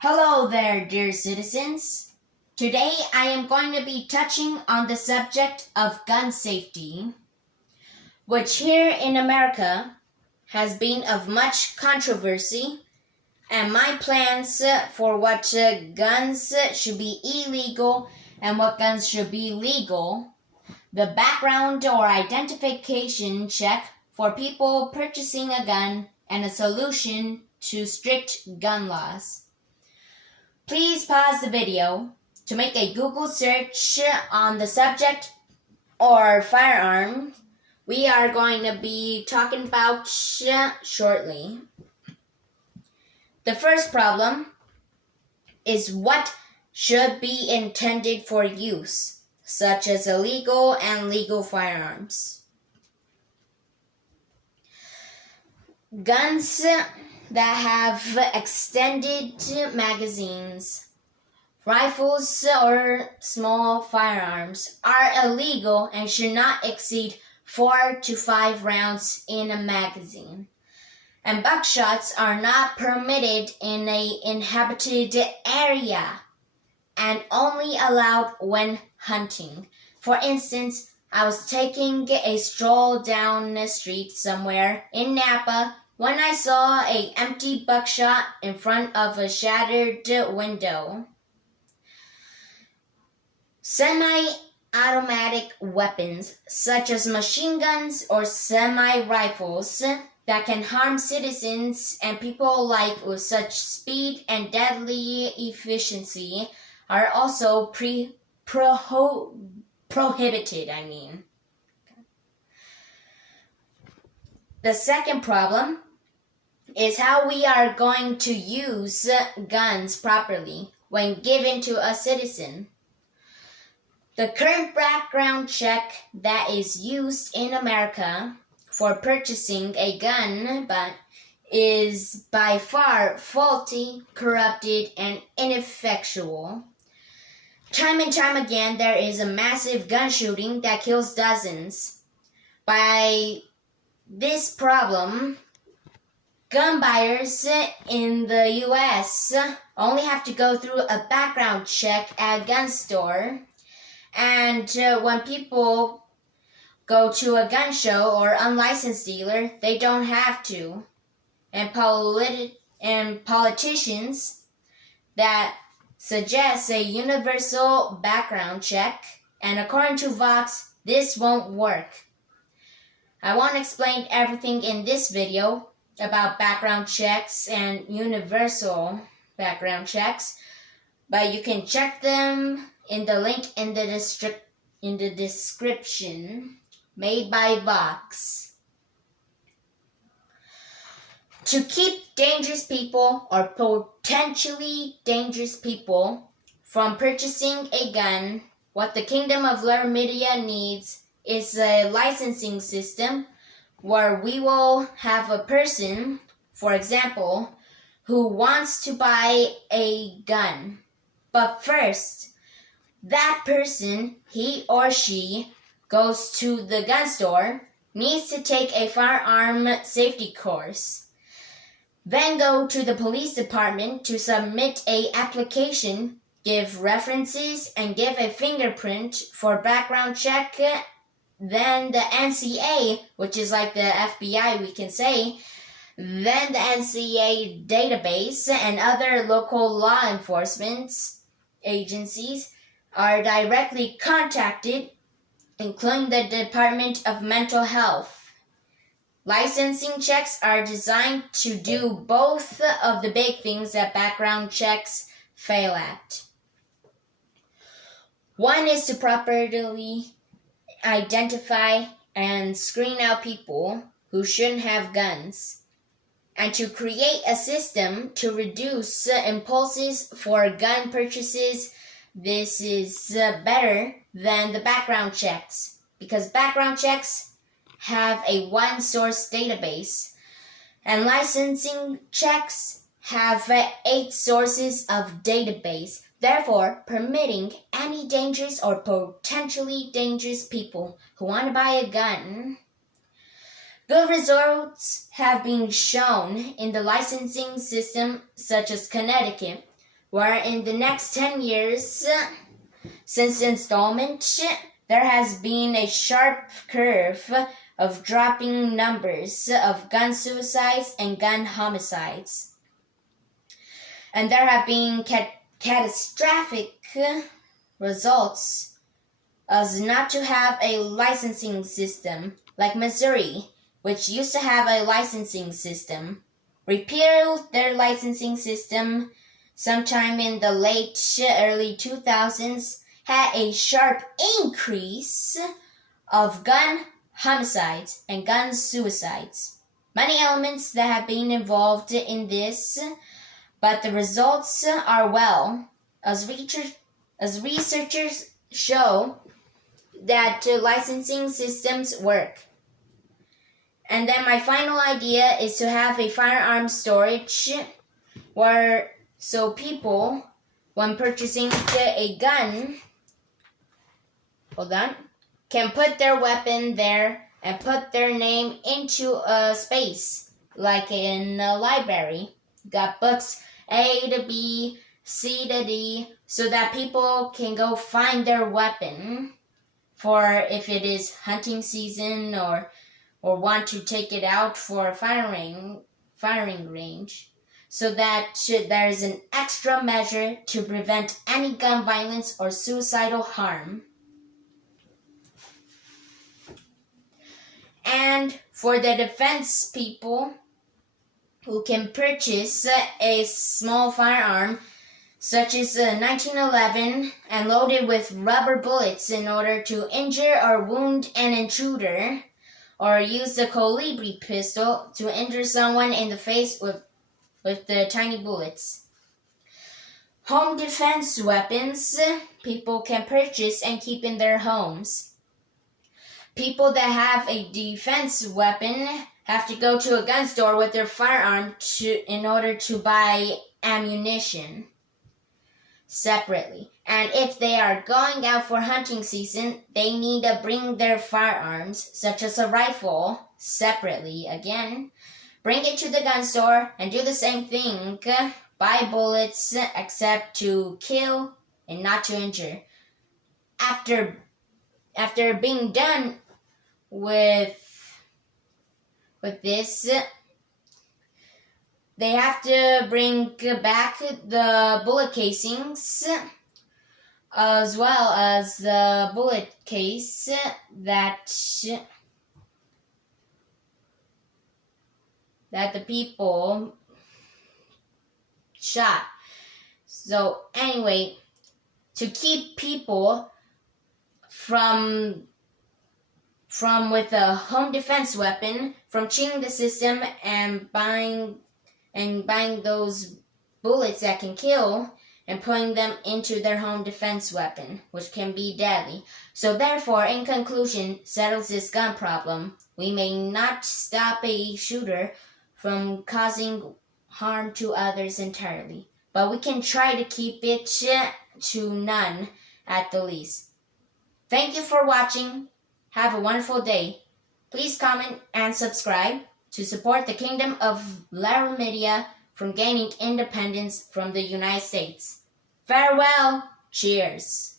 Hello there, dear citizens. Today I am going to be touching on the subject of gun safety, which here in America has been of much controversy, and my plans for what guns should be illegal and what guns should be legal, the background or identification check for people purchasing a gun, and a solution to strict gun laws. Please pause the video to make a Google search on the subject or firearm we are going to be talking about shortly. The first problem is what should be intended for use, such as illegal and legal firearms. Guns that have extended magazines, rifles, or small firearms are illegal and should not exceed 4 to 5 rounds in a magazine. And buckshots are not permitted in an inhabited area and only allowed when hunting. For instance, I was taking a stroll down the street somewhere in Napa when I saw an empty buckshot in front of a shattered window. Semi-automatic weapons, such as machine guns or semi-rifles, that can harm citizens and people alike with such speed and deadly efficiency, are also prohibited. The second problem is how we are going to use guns properly when given to a citizen. The current background check that is used in America for purchasing a gun is by far faulty, corrupted, and ineffectual. Time and time again, there is a massive gun shooting that kills dozens. By this problem, gun buyers in the U.S. only have to go through a background check at a gun store. And when people go to a gun show or unlicensed dealer, they don't have to. And politicians that suggest a universal background check, and according to Vox, this won't work. I won't explain everything in this video about background checks and universal background checks, but you can check them in the link in the description made by Vox. To keep dangerous people or potentially dangerous people from purchasing a gun, what the Kingdom of Larmidia needs is a licensing system where we will have a person, for example, who wants to buy a gun. But first, that person, he or she, goes to the gun store, needs to take a firearm safety course, then go to the police department to submit an application, give references, and give a fingerprint for background check. Then the NCA, which is like the FBI, we can say, then the NCA database and other local law enforcement agencies are directly contacted, including the Department of Mental Health. Licensing checks are designed to do both of the big things that background checks fail at. One is to properly identify and screen out people who shouldn't have guns, and to create a system to reduce impulses for gun purchases. This is better than the background checks, because background checks have a one-source database, and licensing checks have 8 sources of database, therefore permitting any dangerous or potentially dangerous people who want to buy a gun. Good results have been shown in the licensing system, such as Connecticut, where in the next 10 years since installment, there has been a sharp curve of dropping numbers of gun suicides and gun homicides. And there have been catastrophic results as not to have a licensing system, like Missouri, which used to have a licensing system, repealed their licensing system sometime in the late early 2000s, had a sharp increase of gun homicides and gun suicides. Many elements that have been involved in this, but the results are well, as researchers show that licensing systems work. And then my final idea is to have a firearm storage where so people, when purchasing a gun, can put their weapon there and put their name into a space, like in a library. Got books A to B, C to D, so that people can go find their weapon for if it is hunting season or want to take it out for firing range, so that there is an extra measure to prevent any gun violence or suicidal harm. And for the defense people who can purchase a small firearm, such as a 1911, and load it with rubber bullets in order to injure or wound an intruder, or use the colibri pistol to injure someone in the face with the tiny bullets. Home defense weapons people can purchase and keep in their homes. People that have a defense weapon have to go to a gun store with their firearm in order to buy ammunition separately. And if they are going out for hunting season, they need to bring their firearms, such as a rifle, separately again. Bring it to the gun store and do the same thing. Buy bullets except to kill and not to injure. After being done with this, they have to bring back the bullet casings, as well as the bullet case that the people shot. So anyway, to keep people from with a home defense weapon from cheating the system and buying those bullets that can kill and putting them into their home defense weapon, which can be deadly. So therefore, in conclusion, settles this gun problem. We may not stop a shooter from causing harm to others entirely, but we can try to keep it to none at the least. Thank you for watching. Have a wonderful day. Please comment and subscribe to support the Kingdom of Laramidia from gaining independence from the United States. Farewell. Cheers.